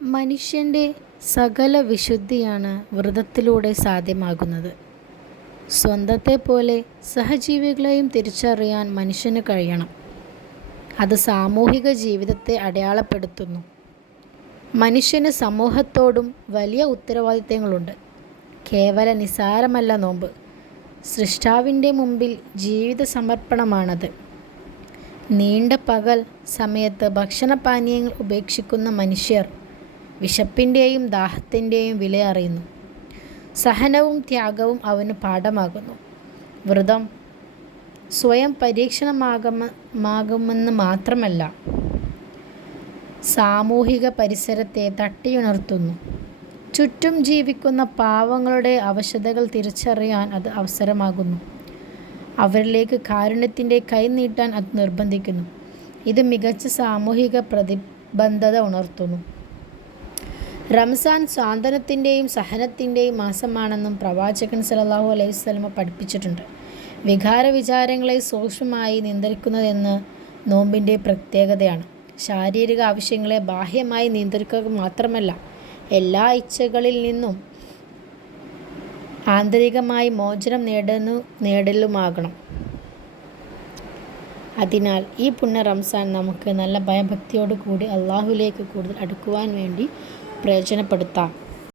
മനുഷ്യൻ്റെ സകല വിശുദ്ധിയാണ് വ്രതത്തിലൂടെ സാധ്യമാകുന്നത്. സ്വന്തത്തെപ്പോലെ സഹജീവികളെയും തിരിച്ചറിയാൻ മനുഷ്യന് കഴിയണം. അത് സാമൂഹിക ജീവിതത്തെ അടയാളപ്പെടുത്തുന്നു. മനുഷ്യന് സമൂഹത്തോടും വലിയ ഉത്തരവാദിത്തങ്ങളുണ്ട്. കേവല നിസ്സാരമല്ല നോമ്പ്. സൃഷ്ടാവിൻ്റെ മുമ്പിൽ ജീവിത സമർപ്പണമാണത്. നീണ്ട പകൽ സമയത്ത് ഭക്ഷണപാനീയങ്ങൾ ഉപേക്ഷിക്കുന്ന മനുഷ്യർ വിശപ്പിൻ്റെയും ദാഹത്തിൻ്റെയും വില അറിയുന്നു. സഹനവും ത്യാഗവും അവന് പാഠമാകുന്നു. വ്രതം സ്വയം പരീക്ഷണമാകുമെന്ന് മാത്രമല്ല, സാമൂഹിക പരിസരത്തെ തട്ടിയുണർത്തുന്നു. ചുറ്റും ജീവിക്കുന്ന പാവങ്ങളുടെ അവശതകൾ തിരിച്ചറിയാൻ അത് അവസരമാകുന്നു. അവരിലേക്ക് കാരുണ്യത്തിൻ്റെ കൈ നീട്ടാൻ അത് നിർബന്ധിക്കുന്നു. ഇത് മികച്ച സാമൂഹിക പ്രതിബദ്ധത ഉണർത്തുന്നു. റംസാൻ സാന്ത്വനത്തിൻ്റെയും സഹനത്തിൻ്റെയും മാസമാണെന്നും പ്രവാചകൻ സല്ലല്ലാഹു അലൈഹി വസല്ലമ പഠിപ്പിച്ചിട്ടുണ്ട്. വികാരവിചാരങ്ങളെ സൂക്ഷ്മമായി നിയന്ത്രിക്കുന്നതെന്ന് നോമ്പിൻ്റെ പ്രത്യേകതയാണ്. ശാരീരിക ആവശ്യങ്ങളെ ബാഹ്യമായി നിയന്ത്രിക്കുക മാത്രമല്ല, എല്ലാ ഇച്ഛകളിൽ നിന്നും ആന്തരികമായി മോചനം നേടലുമാകണം. അതിനാൽ ഈ പുണ്യ റംസാൻ നമുക്ക് നല്ല ഭയഭക്തിയോടു കൂടി അള്ളാഹുവിലേക്ക് കൂടുതൽ അടുക്കുവാൻ വേണ്ടി പ്രയോജനപ്പെടുത്താം.